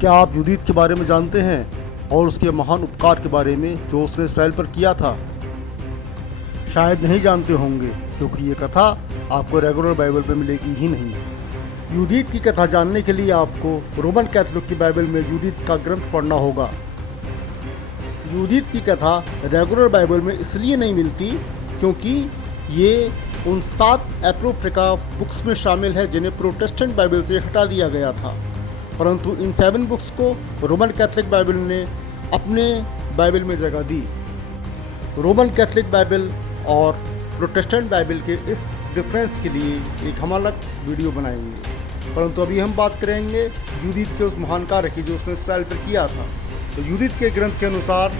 क्या आप यूदीत के बारे में जानते हैं और उसके महान उपकार के बारे में जो उसने इसराइल पर किया था? शायद नहीं जानते होंगे, क्योंकि ये कथा आपको रेगुलर बाइबल में मिलेगी ही नहीं। यूदीत की कथा जानने के लिए आपको रोमन कैथोलिक की बाइबल में यूदीत का ग्रंथ पढ़ना होगा। यूदीत की कथा रेगुलर बाइबल में इसलिए नहीं मिलती क्योंकि ये उन 7 एप्रोक्रिफा बुक्स में शामिल है जिन्हें प्रोटेस्टेंट बाइबल से हटा दिया गया था, परंतु इन 7 बुक्स को रोमन कैथोलिक बाइबल ने अपने बाइबल में जगह दी। रोमन कैथोलिक बाइबल और प्रोटेस्टेंट बाइबल के इस डिफरेंस के लिए एक हम अलग वीडियो बनाएंगे, परंतु अभी हम बात करेंगे यूदीत के उस महान कार्य की जो उसने इसराइल पर किया था। तो यूदीत के ग्रंथ के अनुसार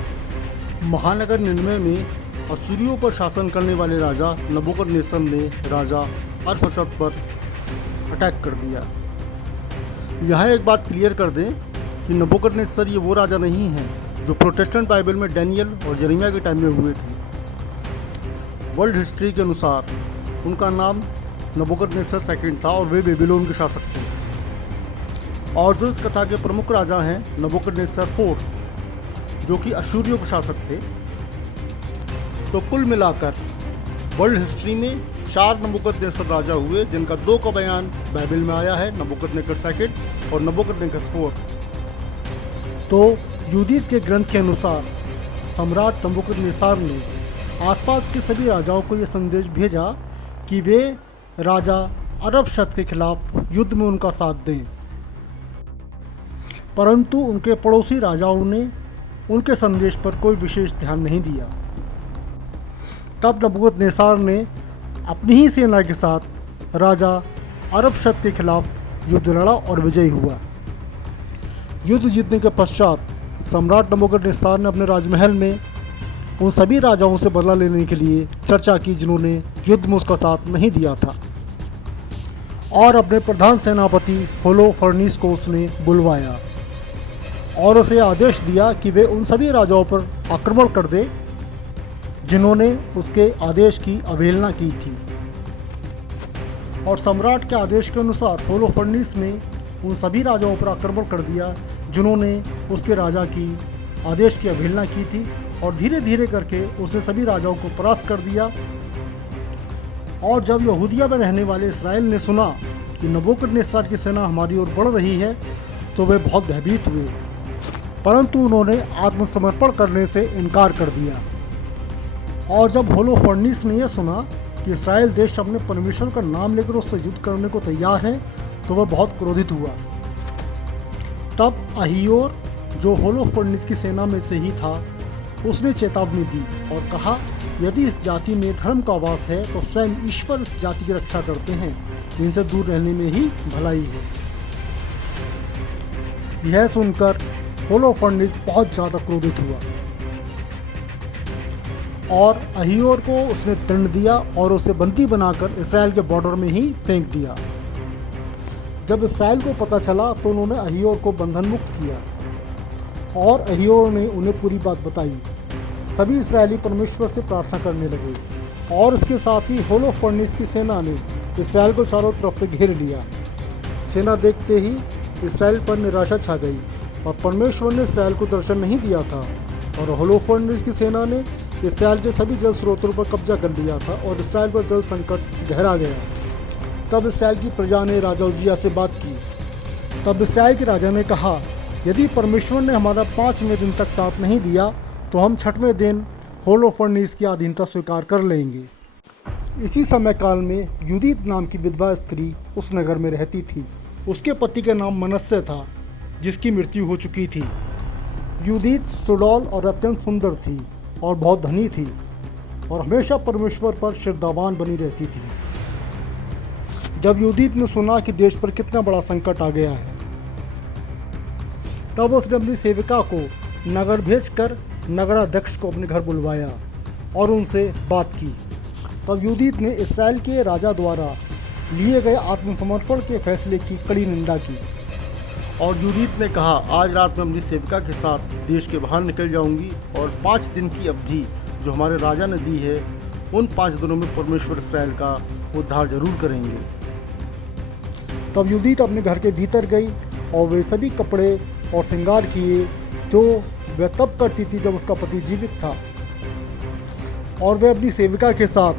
महानगर निनवे में अश्शूरियों पर शासन करने वाले राजा नबूकदनेस्सर ने राजा अरफक्षद पर अटैक कर दिया। यहाँ एक बात क्लियर कर दें कि नबूकदनेस्सर ये वो राजा नहीं हैं जो प्रोटेस्टेंट बाइबल में डैनियल और यिर्मयाह के टाइम में हुए थे। वर्ल्ड हिस्ट्री के अनुसार उनका नाम नबूकदनेस्सर सेकंड था और वे बेबीलोन के शासक थे। और जो इस कथा के प्रमुख राजा हैं नबूकदनेस्सर IV, जो कि अश्शूरियों के शासक थे। तो कुल मिलाकर वर्ल्ड हिस्ट्री में 4 नबूकदनेस्सर राजा हुए, जिनका 2 का बयान बाइबल में आया है, नबूकदनेस्सर सेकंड और नबूकदनेस्सर IV। तो यूदीत के ग्रंथ के अनुसार सम्राट नबूकदनेस्सर ने आसपास के सभी राजाओं को यह संदेश भेजा कि वे राजा अरफक्षद के खिलाफ युद्ध में उनका साथ दें, परंतु उनके पड़ोसी राजाओं ने उनके संदेश पर कोई विशेष ध्यान नहीं दिया। तब नबूकदनेस्सर ने अपनी ही सेना के साथ राजा अरफक्षद के खिलाफ युद्ध लड़ा और विजयी हुआ। युद्ध जीतने के पश्चात सम्राट नबूकदनेस्सर ने अपने राजमहल में उन सभी राजाओं से बदला लेने के लिए चर्चा की जिन्होंने युद्ध में उसका साथ नहीं दिया था, और अपने प्रधान सेनापति होलोफर्नीस को उसने बुलवाया और उसे आदेश दिया कि वे उन सभी राजाओं पर आक्रमण कर दे जिन्होंने उसके आदेश की अवहेलना की थी। और सम्राट के आदेश के अनुसार होलोफर्नीस ने उन सभी राजाओं पर आक्रमण कर दिया जिन्होंने उसके राजा की आदेश की अवहेलना की थी, और धीरे धीरे करके उसने सभी राजाओं को परास्त कर दिया। और जब यहूदिया में रहने वाले इसराइल ने सुना कि नबूकदनेस्सर की सेना हमारी ओर बढ़ रही है तो वे बहुत भयभीत हुए, परंतु उन्होंने आत्मसमर्पण करने से इनकार कर दिया। और जब होलोफर्नीस ने यह सुना कि इसराइल देश अपने परमेश्वर का नाम लेकर उससे युद्ध करने को तैयार है तो वह बहुत क्रोधित हुआ। तब अहियोर, जो होलोफर्नीस की सेना में से ही था, उसने चेतावनी दी और कहा, यदि इस जाति में धर्म का वास है तो स्वयं ईश्वर इस जाति की रक्षा करते हैं, इनसे दूर रहने में ही भलाई है। यह सुनकर होलोफर्नीस बहुत ज़्यादा क्रोधित हुआ और अहियोर को उसने दंड दिया और उसे बंदी बनाकर इसराइल के बॉर्डर में ही फेंक दिया। जब इसराइल को पता चला तो उन्होंने अहियोर को बंधन मुक्त किया और अहियोर ने उन्हें पूरी बात बताई। सभी इसराइली परमेश्वर से प्रार्थना करने लगे और इसके साथ ही होलोफर्नीस की सेना ने इसराइल को चारों तरफ से घेर लिया। सेना देखते ही इसराइल पर निराशा छा गई और परमेश्वर ने इसराइल को दर्शन नहीं दिया था, और होलोफर्नीस की सेना ने इसराइल के सभी जल स्रोतों पर कब्जा कर लिया था और इसराइल पर जल संकट गहरा गया। तब इसराइल की प्रजा ने राजा उज्जियाह से बात की। तब इसराइल के राजा ने कहा, यदि परमेश्वर ने हमारा 5वें दिन तक साथ नहीं दिया तो हम 6वें दिन होलोफर्नीस की अधीनता स्वीकार कर लेंगे। इसी समय काल में यूदीत नाम की विधवा स्त्री उस नगर में रहती थी। उसके पति का नाम मनश्शे था, जिसकी मृत्यु हो चुकी थी। यूदीत सुडौल और अत्यंत सुंदर थी और बहुत धनी थी और हमेशा परमेश्वर पर श्रद्धावान बनी रहती थी। जब यूदीत ने सुना कि देश पर कितना बड़ा संकट आ गया है, तब उसने अपनी सेविका को नगर भेजकर नगराध्यक्ष को अपने घर बुलवाया और उनसे बात की। तब यूदीत ने इसराइल के राजा द्वारा लिए गए आत्मसमर्पण के फैसले की कड़ी निंदा की और यूदीत ने कहा, आज रात में अपनी सेविका के साथ देश के बाहर निकल जाऊंगी और 5 दिन की अवधि जो हमारे राजा ने दी है, उन 5 दिनों में परमेश्वर इसराइल का उद्धार जरूर करेंगे। तब यूदीत अपने घर के भीतर गई और वे सभी कपड़े और श्रृंगार किए जो वह तब करती थी जब उसका पति जीवित था। और वह अपनी सेविका के साथ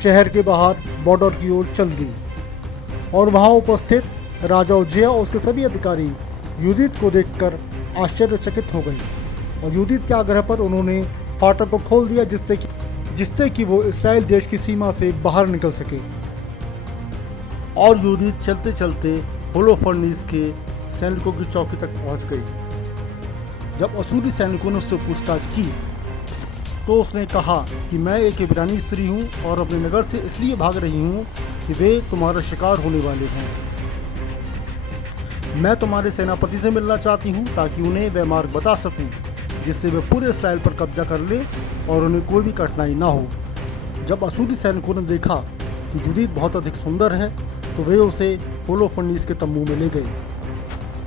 शहर के बाहर बॉर्डर की ओर चल दी और वहां उपस्थित राजा उज्जया और उसके सभी अधिकारी युधित को देखकर आश्चर्यचकित हो गए और युधित के आग्रह पर उन्होंने फाटक को खोल दिया जिससे कि वो इस्राएल देश की सीमा से बाहर निकल सके। और युधित चलते चलते होलोफर्नेस के सैनिकों की चौकी तक पहुंच गई। जब असूरी सैनिकों ने उससे पूछताछ की तो उसने कहा कि मैं एक इब्रानी स्त्री हूं और अपने नगर से इसलिए भाग रही हूं कि वे तुम्हारा शिकार होने वाले हैं। मैं तुम्हारे सेनापति से मिलना चाहती हूं ताकि उन्हें वह मार्ग बता सकूं जिससे वे पूरे इस्राएल पर कब्जा कर ले और उन्हें कोई भी कठिनाई ना हो। जब असूरी सैनिकों ने देखा कि युधित बहुत अधिक सुंदर है तो वे उसे होलोफर्नेस के तंबू में ले गए।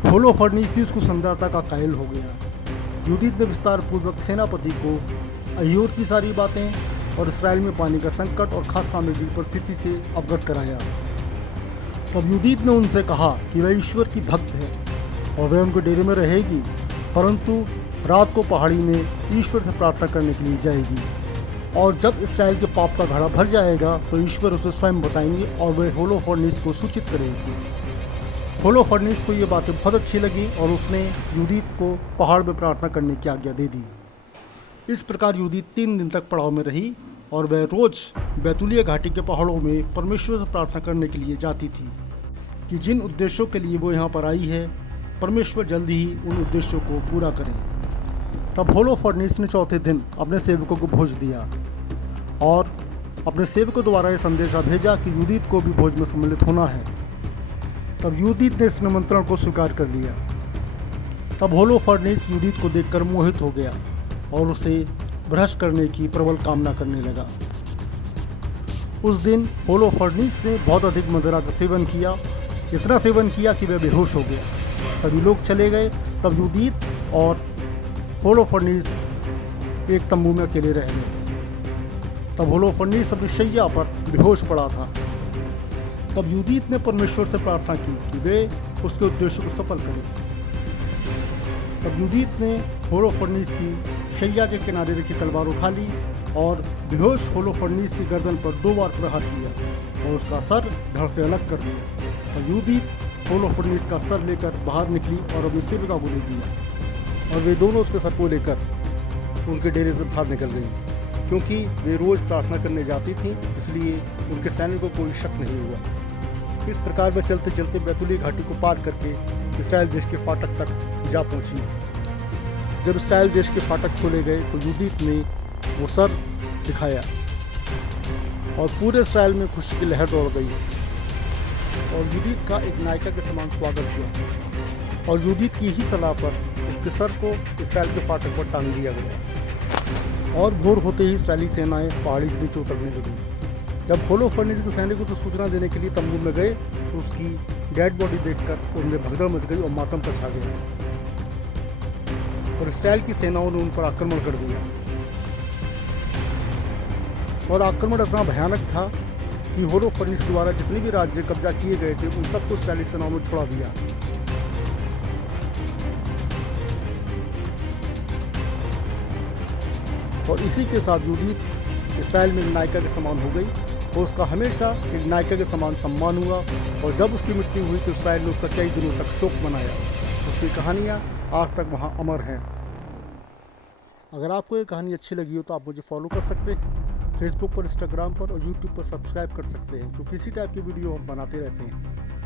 होलोफर्नेस भी उसकी सुंदरता का कायल हो गया। युधित ने विस्तार पूर्वक सेनापति को अय्योर की सारी बातें और इस्राएल में पानी का संकट और खास सामग्री की परिस्थिति से अवगत कराया। तब युधित ने उनसे कहा कि वह ईश्वर की भक्त है और वह उनके डेरे में रहेगी, परंतु रात को पहाड़ी में ईश्वर से प्रार्थना करने के लिए जाएगी और जब इस्राएल के पाप का घड़ा भर जाएगा तो ईश्वर उसे स्वयं बताएंगे और वह होलोफर्नेस को सूचित करेगी। होलोफर्नेस को ये बातें बहुत अच्छी लगी और उसने युधित को पहाड़ में प्रार्थना करने की आज्ञा दे दी। इस प्रकार युधित 3 दिन तक पड़ाव में रही और वह रोज बैतूलिया घाटी के पहाड़ों में परमेश्वर से प्रार्थना करने के लिए जाती थी कि जिन उद्देश्यों के लिए वो यहाँ पर आई है परमेश्वर जल्दी ही उन उद्देश्यों को पूरा करें। तब होलोफर्नेस ने चौथे दिन अपने सेवकों को भोज दिया और अपने सेवकों द्वारा यह संदेशा भेजा कि युधित को भी भोज में सम्मिलित होना है। तब युधित ने इस निमंत्रण को स्वीकार कर लिया। तब होलोफर्नेस युधित को देखकर मोहित हो गया और उसे भ्रष्ट करने की प्रबल कामना करने लगा। उस दिन होलोफर्नेस ने बहुत अधिक मदिरा का सेवन किया, इतना सेवन किया कि वह बेहोश हो गया। सभी लोग चले गए। तब युधित और होलोफर्नेस एक तंबू में अकेले रह गए। तब होलोफर्नेस अपनी शैया पर बेहोश पड़ा था। तब युधित ने परमेश्वर से प्रार्थना की कि वे उसके उद्देश्य को सफल करें। तब युधित ने होलोफर्नेस की शैया के किनारे रखी तलवार उठा ली और बेहोश होलोफर्नेस की गर्दन पर 2 बार प्रहार किया और उसका सर धड़ से अलग कर दिया। तब युधित होलोफर्नेस का सर लेकर बाहर निकली और अपनी सेविका को दे दिया और वे दोनों उसके सर को लेकर उनके डेरे से बाहर निकल गई। क्योंकि वे रोज़ प्रार्थना करने जाती थीं, इसलिए उनके सैनिकों को कोई शक नहीं हुआ। इस प्रकार वे चलते चलते बैतूलिया घाटी को पार करके इस्राएल देश के फाटक तक जा पहुंची। जब इस्राएल देश के फाटक खोले गए तो युधित ने वो सर दिखाया और पूरे इस्राएल में खुशी की लहर दौड़ गई और युधित का एक नायिका के समान स्वागत हुआ और युधित की ही सलाह पर उसके सर को इस्राएल के फाटक पर टांग दिया गया। और भोर होते ही इस्राएली सेनाएं पहाड़ी से नीचे उतरने लगी। जब होलोफर्नेस के सैनिकों को सूचना देने के लिए तंबू में गए तो उसकी डेड बॉडी देखकर उनमें भगदड़ मच गई और मातम पर छा गया और इस्राएल की सेनाओं ने उन पर आक्रमण कर दिया। और आक्रमण इतना भयानक था कि होलोफर्नेस द्वारा जितने भी राज्य कब्जा किए गए थे उन सबको इस्राएली सेनाओं ने छुड़ा दिया। और इसी के साथ युधित इस्राएल में एक नायिका के समान हो गई और उसका हमेशा एक नायिका के समान सम्मान हुआ। और जब उसकी मृत्यु हुई तो इस्राएल ने उसका कई दिनों तक शोक मनाया। उसकी कहानियाँ आज तक वहाँ अमर हैं। अगर आपको ये कहानी अच्छी लगी हो तो आप मुझे फॉलो कर सकते हैं फेसबुक पर, इंस्टाग्राम पर और यूट्यूब पर सब्सक्राइब कर सकते हैं, क्योंकि इसी टाइप की वीडियो हम बनाते रहते हैं।